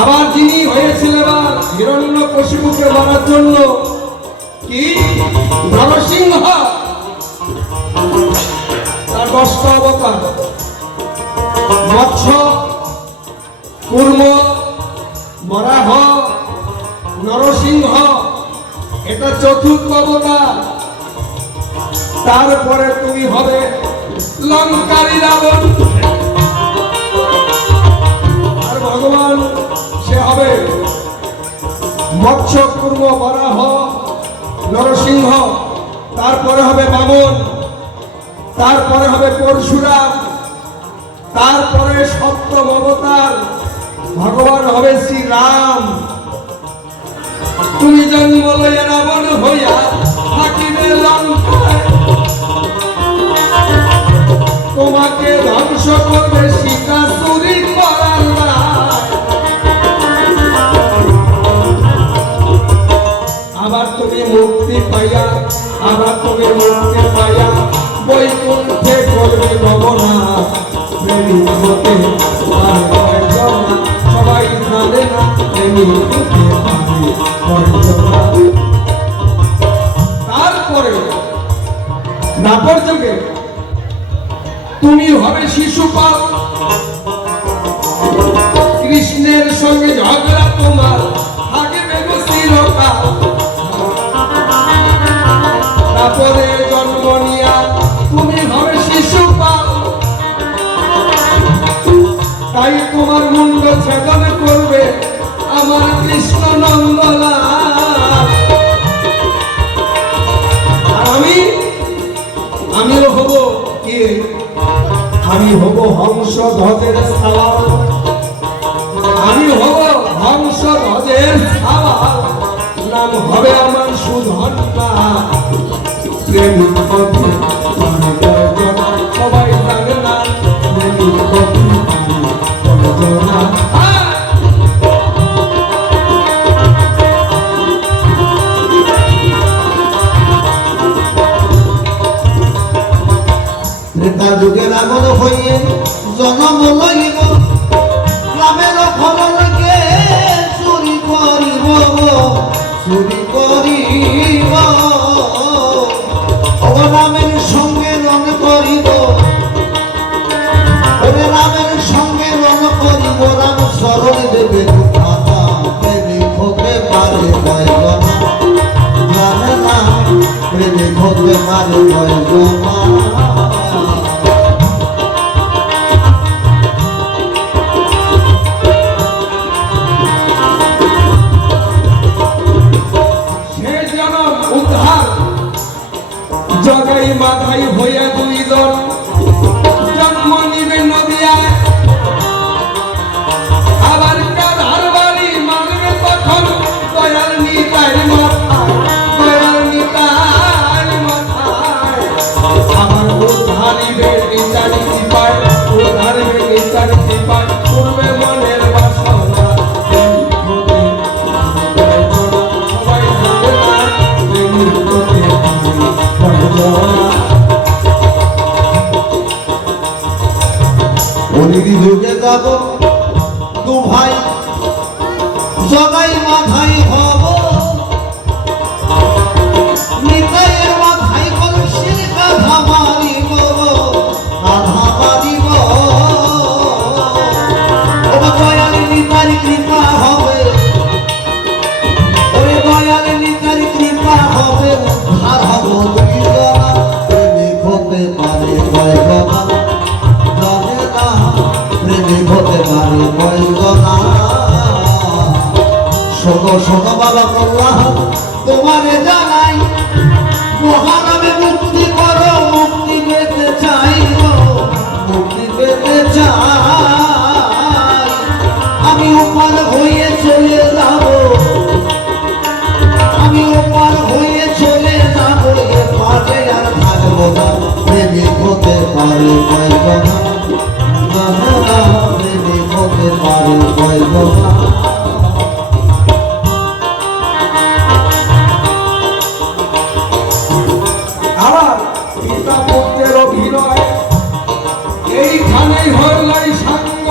আবার যিনি হয়েছিলেন হিরণ্যকশিপুকে মারার জন্য কি নরসিংহ, তার 10টা অবতার মৎস্য, কূর্ম, বরাহ, নরসিংহ, এটা 4র্থ অবতার। তারপরে তুমি হবে লঙ্কারী রাবণ, আর ভগবান সে হবে মৎস্য, কূর্ম, বরাহ, নরসিংহ, তারপরে হবে বামন, তারপরে হবে পরশুরাম, তারপরে 7ম অবতার ভগবান হবে শ্রীরাম। তুমি জন্ম লইয়া রাবণ হইয়া থাকিবে লঙ্কায়, তোমাকে ধ্বংস করবে সীতা চুরি করার রায়। আবার তুমি মুক্তি পাইয়া, আবার তুমি মুক্তি পাইয়া বৈকুণ্ঠে করবে গমনা। প্রেমিক হতে পারে না, সবাই জানে না প্রেমিক হতে পারে। তারপরে নাপর যুগে তুমি হবে শিশুপাল, কৃষ্ণের সঙ্গে ঝগড়া তোমার থাকবে চিরকাল। তারপরে জন্ম নিয়া তুমি হবে শিশুপাল, তাই তোমার মুন্ড ছেদন করবে আমার কৃষ্ণ নন্দলাল। আর আমিও হব কি, আমি হব হংসধ্বজের সাওয়াল, আমি হব হংসধ্বজের সাওয়াল। নাম হবে আমার সুধন্যা। প্রেমিক হতে সবাই জানে না, প্রেমিক হতে না। ত্রেতা যুগে রাবণ হইয়ে জন্ম লইব, রামের ফলকে চুরি করিব, চুরি করিব। রামের সঙ্গে রণ করিব, রামের সঙ্গে রণ করিব। রাম শরণ দেবে মাতা, প্রেমিক হতে পারে বয়গনা। জানে না প্রেমিক হতে পারে বয়গনা। জগাই মাথায় হইয়া 2 জন জন্ম নিবে নদিয়ায়। আবার কাঁধার বাড়ি মানবে তখন দয়াল নিতাই মাথায়, দয়াল নিতাই মাথায়। আমার উদ্ধারিবে নিতাই পায়, উদ্ধারিবে নিতাই পায়। পূর্বে মনের বাসনা সবাই জানে না, প্রেমিক হতে অনিরি যুগে যাব 2 ভাই, জগাই মাথায় হব, নিতাইয়ের মাথায় কলসির কাঁধা মারিব, কাঁধা মারিব। ওরে দয়াল নিতাই কৃপা হবে, ওরে দয়াল নিতাই কৃপা হবে। উদ্ধার হব 2 জনা, প্রেমিক হতে পারে বয়গনা। জানে না প্রেমিক হতে পারে বয়গনা। শোনো শোনো বাবা কল্যাণ তোমারে জানাই, মহানামে মুক্তি করো, মুক্তি পেতে চাই, মুক্তি পেতে চাই। আমি উপার হয়ে চলে যাব, আমি উপার হয়ে চলে যাব। এ পারে আর থাকবো না, প্রেমিক হতে পারে বয়গনা। জানে না প্রেমিক হতে পারে বয়গনা। আবার পিতা পুত্রের অভিনয় এইখানেই হইলাই সাঙ্গ।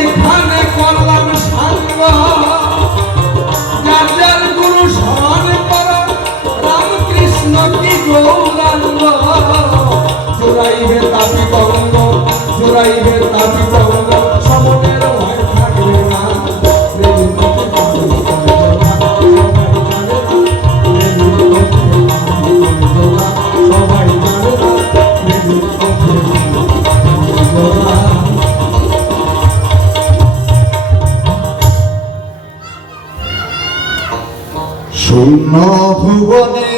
এইখানে করলাম সাঙ্গ যার যার গুরু স্মরণ করা রামকৃষ্ণ কি গৌরাঙ্গ জোড়াইবে তাপি তরঙ্গ জোড়াইবে তাপি তরঙ্গ সমনের ভয় থাকবে না প্রেম করতে পারবে না সবাই জানে না প্রেম করতে পারবে না শূন্য ভুবনে